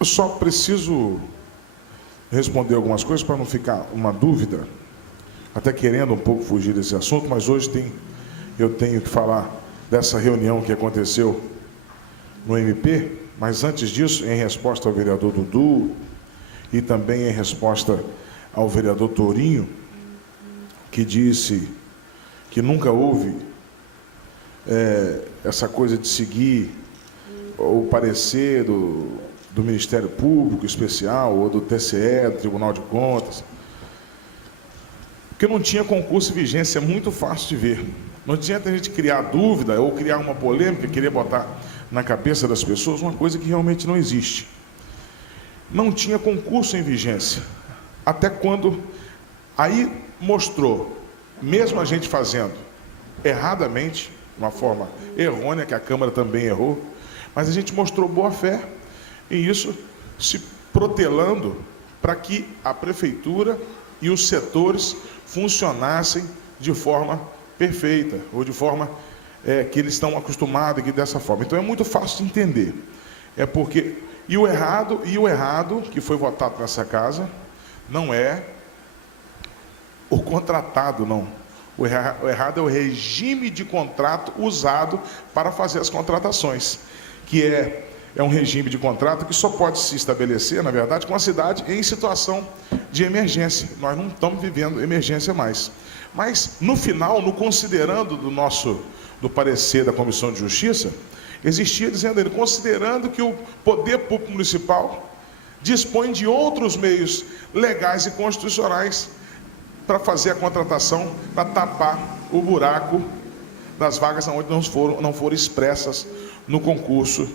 Eu só preciso responder algumas coisas para não ficar uma dúvida, até querendo um pouco fugir desse assunto, mas hoje eu tenho que falar dessa reunião que aconteceu no MP, mas antes disso, em resposta ao vereador Dudu e também em resposta ao vereador Tourinho, que disse que nunca houve essa coisa de seguir o parecer do Ministério Público Especial ou do TCE, do Tribunal de Contas, porque não tinha concurso e vigência, é muito fácil de ver. Não adianta a gente criar dúvida ou criar uma polêmica, querer botar na cabeça das pessoas uma coisa que realmente não existe. Não tinha concurso em vigência, até quando aí mostrou, mesmo a gente fazendo erradamente, de uma forma errônea, que a Câmara também errou, mas a gente mostrou boa fé em isso, se protelando para que a Prefeitura e os setores funcionassem de forma perfeita, ou de forma que eles estão acostumados aqui dessa forma. Então é muito fácil de entender. É porque e o errado que foi votado nessa casa não é o contratado, não. O errado é o regime de contrato usado para fazer as contratações, que é um regime de contrato que só pode se estabelecer, na verdade, com a cidade em situação de emergência. Nós não estamos vivendo emergência mais. Mas, no final, no considerando do parecer da Comissão de Justiça, existia dizendo ele, considerando que o Poder Público Municipal dispõe de outros meios legais e constitucionais para fazer a contratação, para tapar o buraco das vagas onde não foram expressas no concurso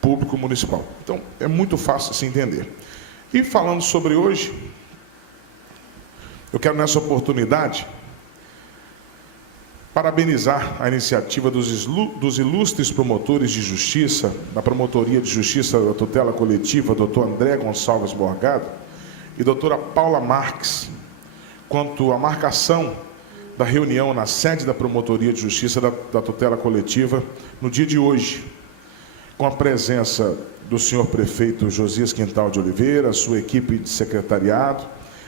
público municipal. Então, é muito fácil se entender. E falando sobre hoje, eu quero nessa oportunidade parabenizar a iniciativa dos ilustres promotores de justiça, da Promotoria de Justiça da Tutela Coletiva, doutor André Gonçalves Borgado e doutora Paula Marques, quanto à marcação da reunião na sede da Promotoria de Justiça da Tutela Coletiva no dia de hoje, com a presença do senhor prefeito Josias Quintal de Oliveira, sua equipe de secretariado,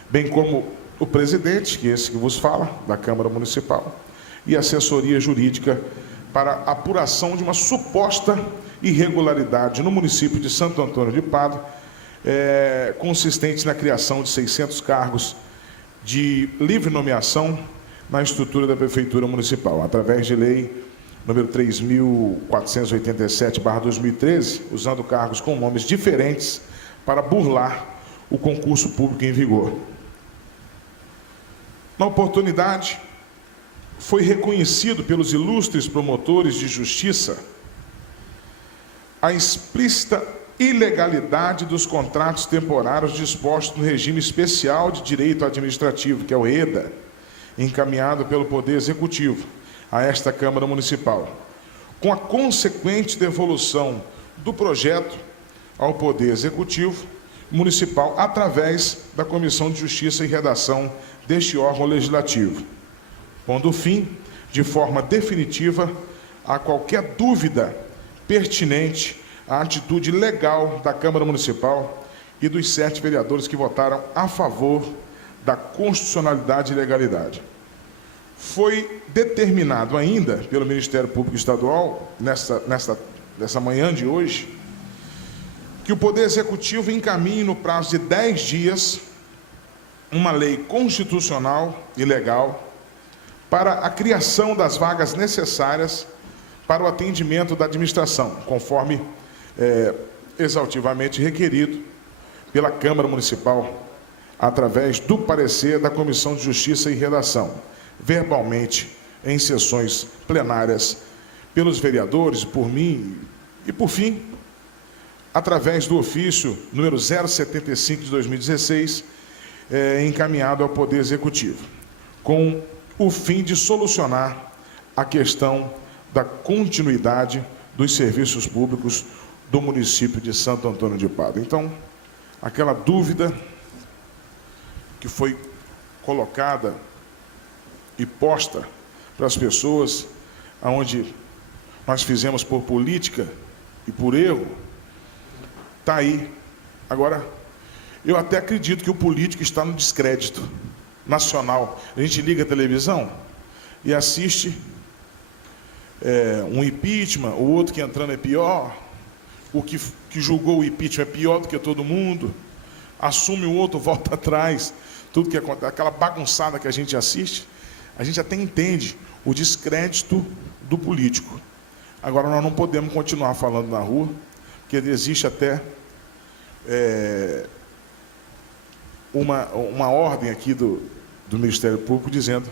bem como o presidente, que é esse que vos fala, da Câmara Municipal, e assessoria jurídica para apuração de uma suposta irregularidade no município de Santo Antônio de Padre, consistente na criação de 600 cargos de livre nomeação na estrutura da Prefeitura Municipal, através de lei número 3.487/2013, usando cargos com nomes diferentes para burlar o concurso público em vigor. Na oportunidade, foi reconhecido pelos ilustres promotores de justiça a explícita ilegalidade dos contratos temporários dispostos no regime especial de direito administrativo, que é o EDA, encaminhado pelo Poder Executivo a esta Câmara Municipal, com a consequente devolução do projeto ao Poder Executivo Municipal através da Comissão de Justiça e Redação deste órgão legislativo, pondo fim, de forma definitiva, a qualquer dúvida pertinente à atitude legal da Câmara Municipal e dos 7 vereadores que votaram a favor da constitucionalidade e legalidade. Foi determinado ainda pelo Ministério Público Estadual, nessa manhã de hoje, que o Poder Executivo encaminhe no prazo de 10 dias uma lei constitucional e legal para a criação das vagas necessárias para o atendimento da administração, conforme exaustivamente requerido pela Câmara Municipal, através do parecer da Comissão de Justiça e Redação, verbalmente em sessões plenárias pelos vereadores, por mim e, por fim, através do ofício número 075 de 2016, encaminhado ao Poder Executivo, com o fim de solucionar a questão da continuidade dos serviços públicos do município de Santo Antônio de Padre. Então, aquela dúvida que foi colocada e posta para as pessoas, aonde nós fizemos por política e por erro, está aí Agora, eu até acredito que o político está no descrédito nacional. A gente liga a televisão e assiste um impeachment, o outro que entrando é pior, o que julgou o impeachment é pior do que todo mundo, assume o outro, volta atrás, tudo que acontece, aquela bagunçada que a gente assiste, a gente até entende o descrédito do político. Agora, nós não podemos continuar falando na rua, porque existe até uma ordem aqui do Ministério Público dizendo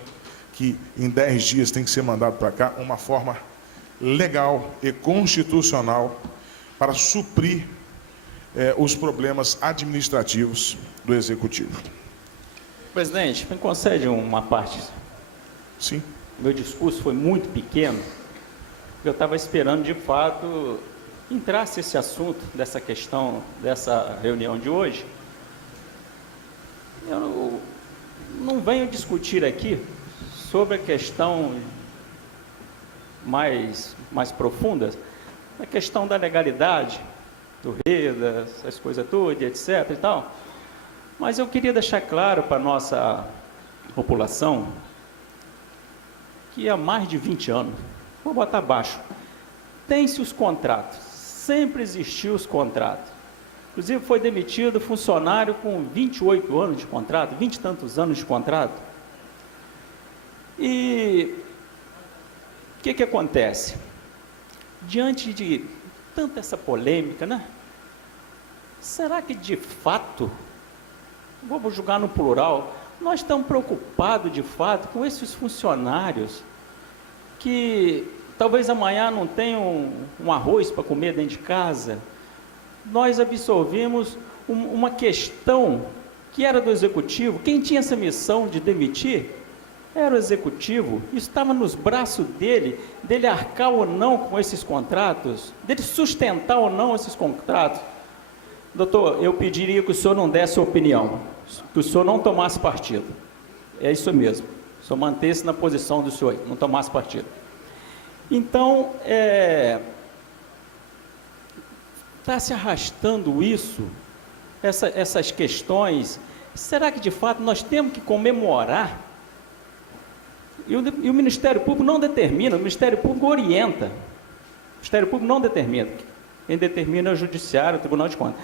que em 10 dias tem que ser mandado para cá uma forma legal e constitucional para suprir os problemas administrativos do Executivo. Presidente, me concede uma parte? Sim. Meu discurso foi muito pequeno. Eu estava esperando, de fato, entrasse esse assunto dessa questão, dessa reunião de hoje. Eu não venho discutir aqui sobre a questão mais profunda, a questão da legalidade, do REDA, essas coisas todas, etc. e tal. Mas eu queria deixar claro para a nossa população que há mais de 20 anos, vou botar abaixo, tem-se os contratos, sempre existiu os contratos. Inclusive foi demitido funcionário com 28 anos de contrato, 20 e tantos anos de contrato. E o que acontece? Diante de tanta essa polêmica, né? Será que de fato, vamos julgar no plural, nós estamos preocupados de fato com esses funcionários que talvez amanhã não tenham um arroz para comer dentro de casa? Nós absorvemos uma questão que era do Executivo. Quem tinha essa missão de demitir era o Executivo. Isso estava nos braços dele arcar ou não com esses contratos, dele sustentar ou não esses contratos. Doutor, eu pediria que o senhor não desse opinião, que o senhor não tomasse partido. É isso mesmo, o senhor mantesse na posição do senhor, não tomasse partido. Então, está se arrastando isso, essas questões. Será que de fato nós temos que comemorar? E o Ministério Público não determina, o Ministério Público orienta. O Ministério Público não determina. Quem determina é o Judiciário, o Tribunal de Contas.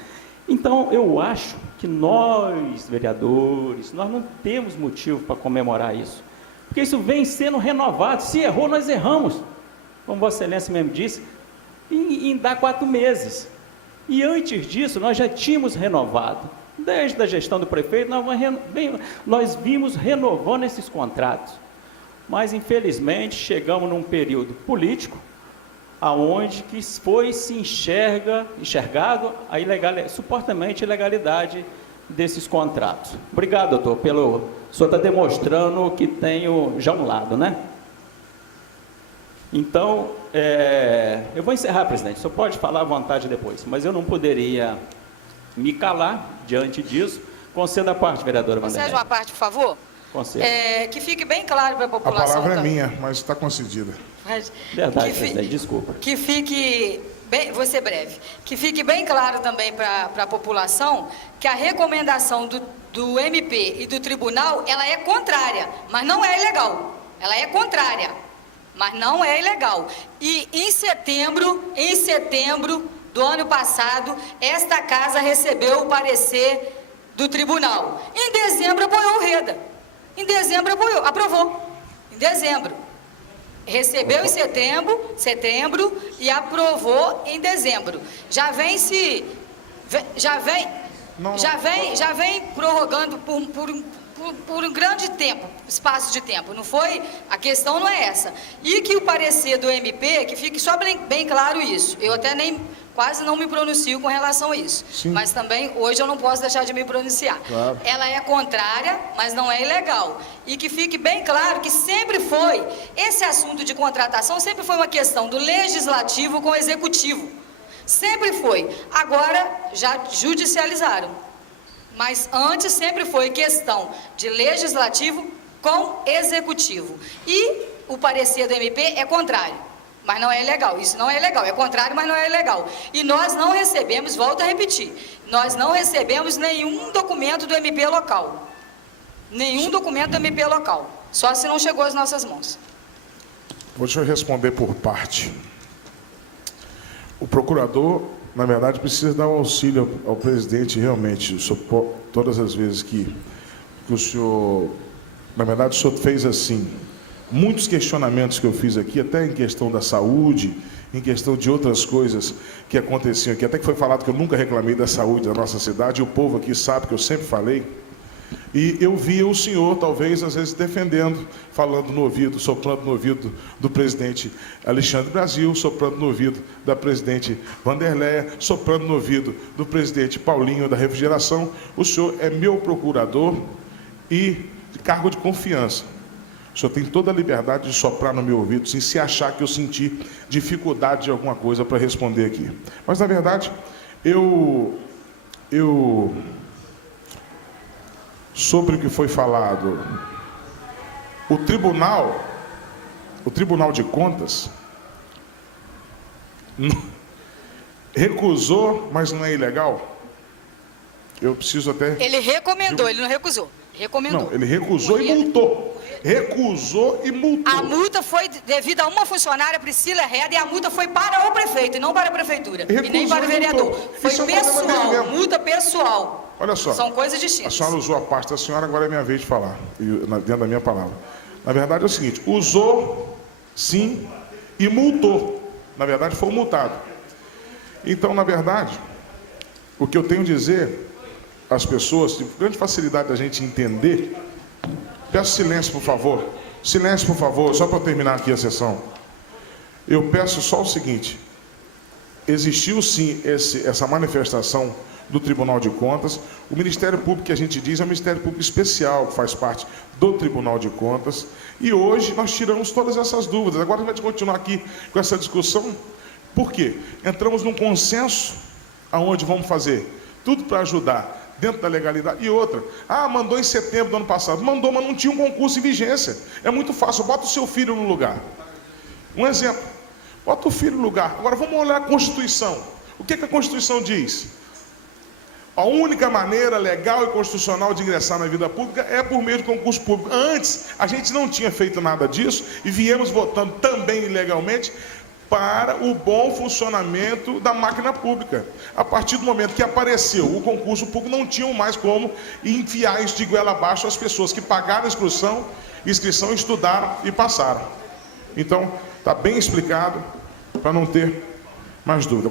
Então, eu acho que nós, vereadores, nós não temos motivo para comemorar isso. Porque isso vem sendo renovado. Se errou, nós erramos. Como Vossa Excelência mesmo disse, em dar 4 meses. E antes disso, nós já tínhamos renovado. Desde a gestão do prefeito, nós vimos renovando esses contratos. Mas, infelizmente, chegamos num período político, aonde que foi se enxergado supostamente a ilegalidade desses contratos. Obrigado, doutor, o senhor está demonstrando que tenho já um lado, né? Então, eu vou encerrar, presidente, o senhor pode falar à vontade depois, mas eu não poderia me calar diante disso. Conceda a parte, vereadora Vanderlei. Concede uma parte, por favor? Conceda. Que fique bem claro para a população. A palavra também. é minha, mas está concedida. Verdade, presidente, desculpa. Que fique bem, vou ser breve, que fique bem claro também para a população que a recomendação do MP e do tribunal, ela é contrária, mas não é ilegal. Ela é contrária, mas não é ilegal. E em setembro do ano passado, esta casa recebeu o parecer do tribunal. Em dezembro apoiou o REDA. Em dezembro aprovou. Em dezembro. Recebeu em setembro e aprovou em dezembro. Já vem prorrogando por um grande espaço de tempo. Não foi? A questão não é essa. E que o parecer do MP, que fique só bem claro isso. Eu até quase não me pronuncio com relação a isso. Sim. Mas também, hoje eu não posso deixar de me pronunciar. Claro. Ela é contrária, mas não é ilegal. E que fique bem claro que sempre foi, esse assunto de contratação sempre foi uma questão do legislativo com o executivo. Sempre foi. Agora, já judicializaram. Mas antes sempre foi questão de legislativo com executivo. E o parecer do MP é contrário. Mas não é ilegal, isso não é ilegal, é contrário, mas não é ilegal. E nós não recebemos, volto a repetir, nós não recebemos nenhum documento do MP local. Nenhum documento do MP local. Só se não chegou às nossas mãos. Deixa eu responder por parte. O procurador, na verdade, precisa dar um auxílio ao presidente, realmente. Todas as vezes que o senhor... Na verdade, o senhor fez assim. Muitos questionamentos que eu fiz aqui, até em questão da saúde, em questão de outras coisas que aconteciam aqui, até que foi falado que eu nunca reclamei da saúde da nossa cidade, e o povo aqui sabe que eu sempre falei, e eu via o senhor, talvez, às vezes, defendendo, falando no ouvido, soprando no ouvido do presidente Alexandre Brasil, soprando no ouvido da presidente Vanderleia, soprando no ouvido do presidente Paulinho da Refrigeração. O senhor é meu procurador e de cargo de confiança. O senhor tem toda a liberdade de soprar no meu ouvido, se achar que eu senti dificuldade de alguma coisa para responder aqui. Mas, na verdade, sobre o que foi falado, o Tribunal de Contas recusou, mas não é ilegal? Eu preciso até... Ele recomendou, ele não recusou. Recomendou. Não, ele recusou e multou. Recusou e multou. A multa foi devida a uma funcionária, Priscila Reda, e a multa foi para o prefeito e não para a prefeitura. Recusou e nem para o vereador. Foi Isso é um problema dele pessoal, mesmo. multa pessoal. Olha só. São coisas A distintas. senhora usou a parte da senhora, agora é minha vez de falar, dentro da minha palavra. Na verdade é o seguinte, usou, sim, e multou. Na verdade foi multado. Então, na verdade, o que eu tenho a dizer às pessoas, de grande facilidade da gente entender, peço silêncio, por favor. Silêncio, por favor, só para eu terminar aqui a sessão. Eu peço só o seguinte, existiu sim essa manifestação do Tribunal de Contas. O Ministério Público que a gente diz é um Ministério Público especial, que faz parte do Tribunal de Contas. E hoje nós tiramos todas essas dúvidas. Agora a gente vai continuar aqui com essa discussão. Por quê? Entramos num consenso aonde vamos fazer tudo para ajudar dentro da legalidade. E outra, mandou em setembro do ano passado. Mandou, mas não tinha um concurso em vigência. É muito fácil, bota o seu filho no lugar. Um exemplo, bota o filho no lugar. Agora vamos olhar a Constituição. O que a Constituição diz? A única maneira legal e constitucional de ingressar na vida pública é por meio de concurso público. Antes, a gente não tinha feito nada disso e viemos votando também ilegalmente para o bom funcionamento da máquina pública. A partir do momento que apareceu o concurso público, não tinham mais como enfiar isso de goela abaixo as pessoas que pagaram a inscrição, estudaram e passaram. Então, está bem explicado, para não ter mais dúvida.